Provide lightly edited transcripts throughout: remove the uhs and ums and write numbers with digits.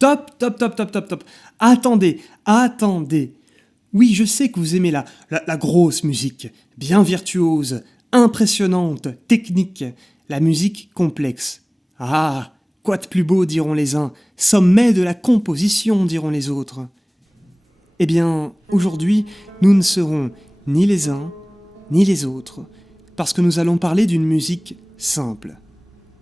Top, top, top, top, top, top. Attendez. Oui, je sais que vous aimez la grosse musique, bien virtuose, impressionnante, technique, la musique complexe. Ah, quoi de plus beau, diront les uns, sommet de la composition, diront les autres. Eh bien, aujourd'hui, nous ne serons ni les uns, ni les autres, parce que nous allons parler d'une musique simple.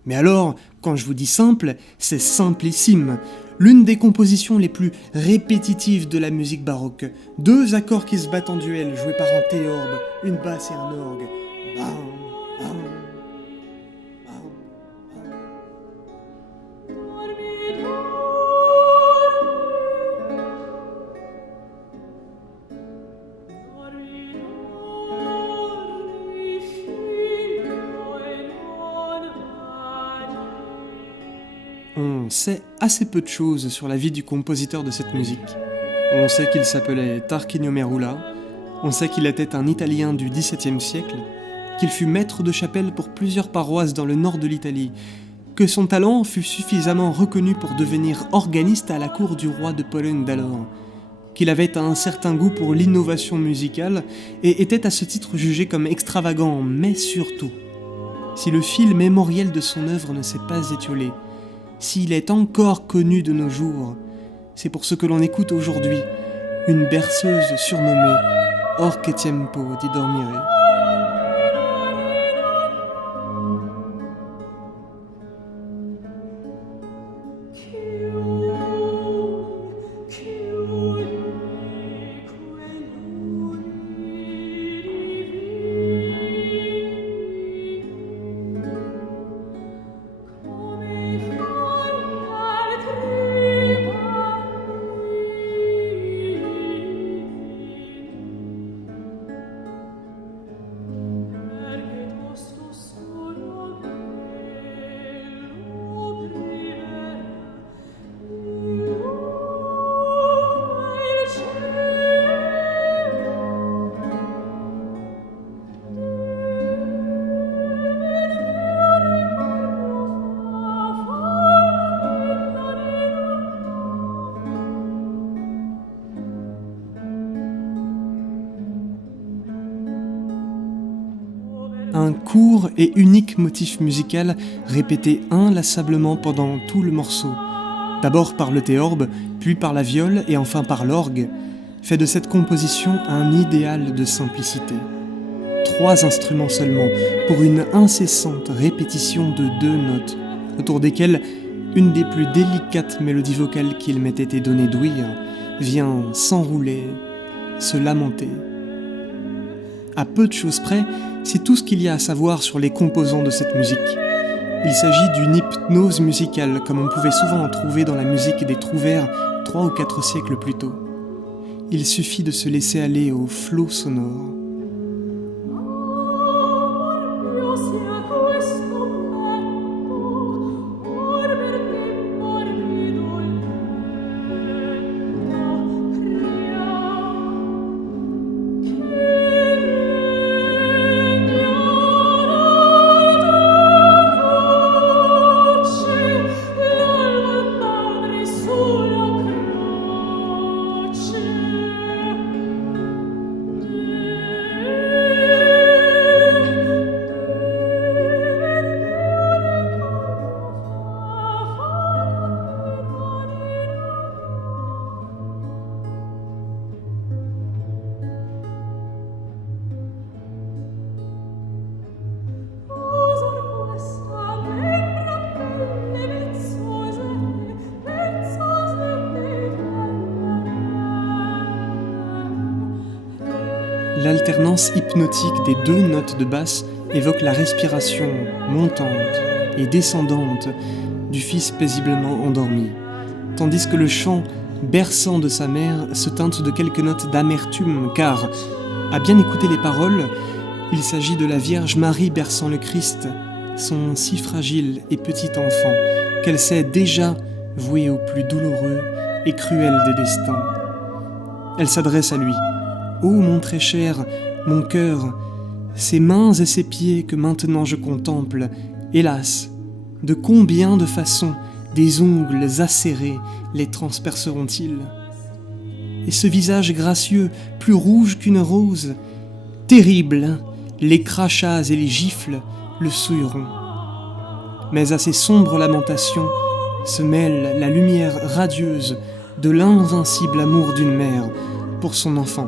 Mais alors, quand je vous dis simple, c'est simplissime. L'une des compositions les plus répétitives de la musique baroque. 2 accords qui se battent en duel, joués par un théorbe, une basse et un orgue. Bam, bam, bam, On sait assez peu de choses sur la vie du compositeur de cette musique. On sait qu'il s'appelait Tarquinio Merula, on sait qu'il était un Italien du XVIIe siècle, qu'il fut maître de chapelle pour plusieurs paroisses dans le nord de l'Italie, que son talent fut suffisamment reconnu pour devenir organiste à la cour du roi de Pologne d'alors, qu'il avait un certain goût pour l'innovation musicale et était à ce titre jugé comme extravagant, mais surtout, si le fil mémoriel de son œuvre ne s'est pas étiolé, s'il est encore connu de nos jours, c'est pour ce que l'on écoute aujourd'hui, une berceuse surnommée Orche Tempo di Dormire. Un court et unique motif musical répété inlassablement pendant tout le morceau, d'abord par le théorbe, puis par la viole et enfin par l'orgue, fait de cette composition un idéal de simplicité. 3 instruments seulement, pour une incessante répétition de 2 notes, autour desquelles une des plus délicates mélodies vocales qu'il m'ait été donné d'ouïr vient s'enrouler, se lamenter. À peu de choses près, c'est tout ce qu'il y a à savoir sur les composants de cette musique. Il s'agit d'une hypnose musicale, comme on pouvait souvent en trouver dans la musique des trouvères 3 ou 4 siècles plus tôt. Il suffit de se laisser aller au flot sonore. L'alternance hypnotique des 2 notes de basse évoque la respiration montante et descendante du fils paisiblement endormi, tandis que le chant berçant de sa mère se teinte de quelques notes d'amertume, car, à bien écouter les paroles, il s'agit de la Vierge Marie berçant le Christ, son si fragile et petit enfant, qu'elle sait déjà voué au plus douloureux et cruel des destins. Elle s'adresse à lui. « Ô mon très cher, mon cœur, ces mains et ces pieds que maintenant je contemple, hélas, de combien de façons des ongles acérés les transperceront-ils? Et ce visage gracieux, plus rouge qu'une rose, terrible, hein, les crachats et les gifles le souilleront. Mais à ces sombres lamentations se mêle la lumière radieuse de l'invincible amour d'une mère pour son enfant.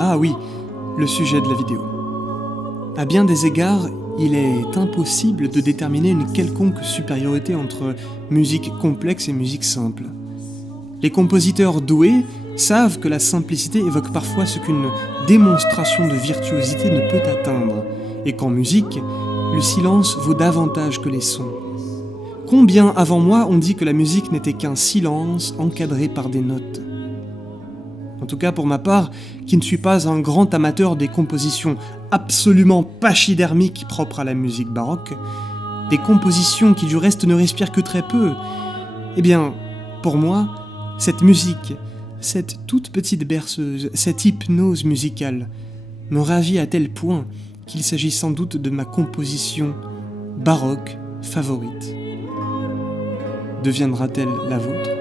Ah oui, le sujet de la vidéo. À bien des égards, il est impossible de déterminer une quelconque supériorité entre musique complexe et musique simple. Les compositeurs doués savent que la simplicité évoque parfois ce qu'une démonstration de virtuosité ne peut atteindre, et qu'en musique, le silence vaut davantage que les sons. Combien avant moi ont dit que la musique n'était qu'un silence encadré par des notes? En tout cas pour ma part, qui ne suis pas un grand amateur des compositions absolument pachydermiques propres à la musique baroque, des compositions qui du reste ne respirent que très peu, eh bien, pour moi, cette musique, cette toute petite berceuse, cette hypnose musicale, me ravit à tel point qu'il s'agit sans doute de ma composition baroque favorite. Deviendra-t-elle la vôtre ?